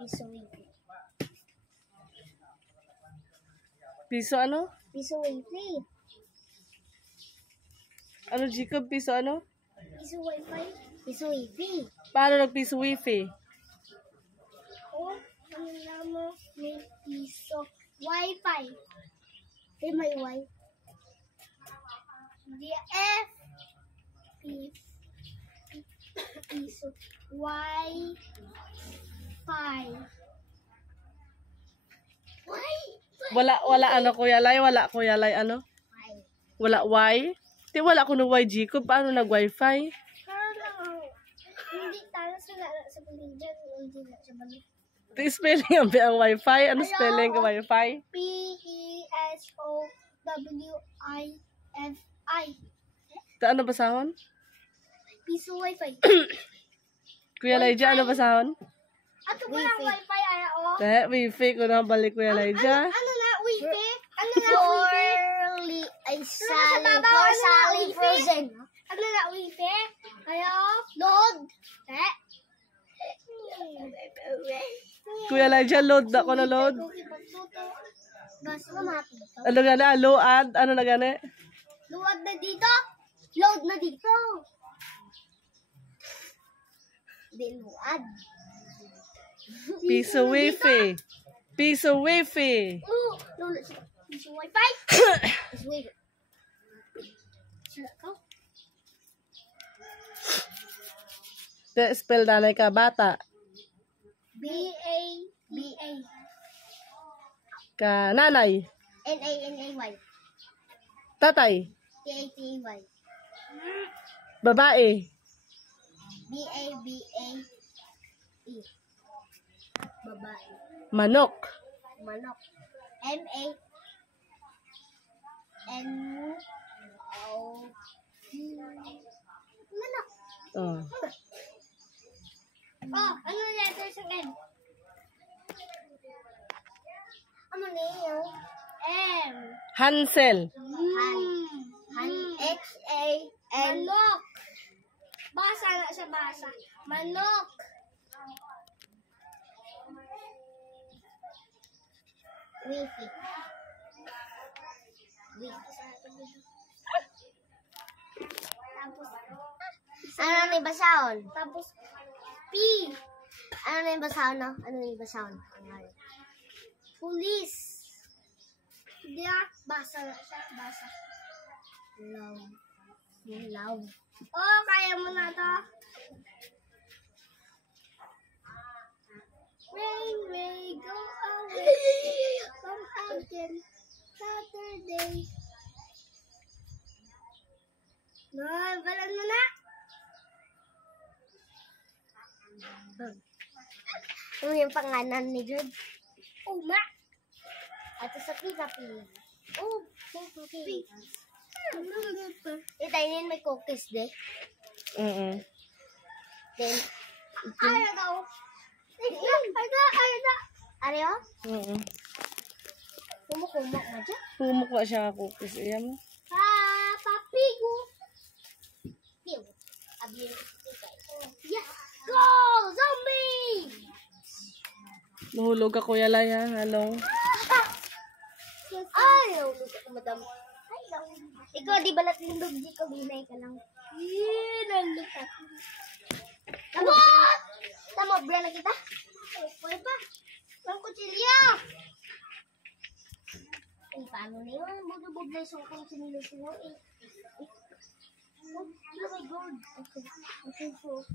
Piso wifi. Piso ano? Piso wifi. Ano, Jacob? Piso ano? Piso wifi. Piso wifi. Paano nag-piso wifi? Oh, ano naman may piso wifi. Eh, may wifi. DF. Piso wifi. Wala ano, Kuya Lai? Wala, Kuya Lai, ano? Wala Y? Di wala ko ng Y, Jacob. Paano nag-wifi? Hindi tayo sa balijan. Hindi na sa balijan. Di spelling ang wifi? Ano spelling ng wifi? P-E-S-O-W-I-F-I. Ano basahon? Piso wifi. Kuya Laija, ano basahon? Ato ko lang wifi ay o. Wifi ko na balik, Kuya Laija. Ano na wifi? Ano na wifi? For Sally Frozen. Ano na wifi? Ayo, load. Kuya Laija, load na ko na load. Gas na mati. Ano gana? Load? Ano na gana? Load na dito. Load na dito. Diluad. Piso wifi. Piso wifi. Load siya. Piso wifi. Piso wifi. Sila ko. Spell nanay ka, bata. B-A-B-A. Ka nanay. N-A-N-A-Y. Tatay. T-A-T-A-Y. Babae. B-A-B-A-E. Babae. Manok. Manok. M-A-N-O-K. Manok. Oh. Oh, ano letters again? Ano na yun? M. Hansel. H-A-N. Manok. Basa na siya, basa. Manok. Wifi. Ano na yung basahon? Tapos, P. Ano na yung basahon, no? Ano na yung basahon? Police. Hindi basa na siya, basa. Love. Love. Oh, kaya mo na to. Rain, rain, go away from again Saturday. No, balan mo na. Ano yung pangalan ni Jude? Uma. At sa pina-pina. Oh, cookies. Itainin may cookies de. Then, ayaw daw. Ayaw. Ayaw? Kumuk na dyan. Pumuk na siya cookies. Ayan mo. Papigo. Piu. Abiyang yes. Go! Zombie! Nahulog ka, Kuya Laya. Hello. Ay, nahulog ako, madam. Ikaw, di balat lindog, di ko binay ka lang. Nalulog ako. Tama, bra na kita? Pwede pa. Ang kutsilya. Ay, paano na yun? Bugabog na yung sungkong sinilo-silo. Oh my God. Okay, so.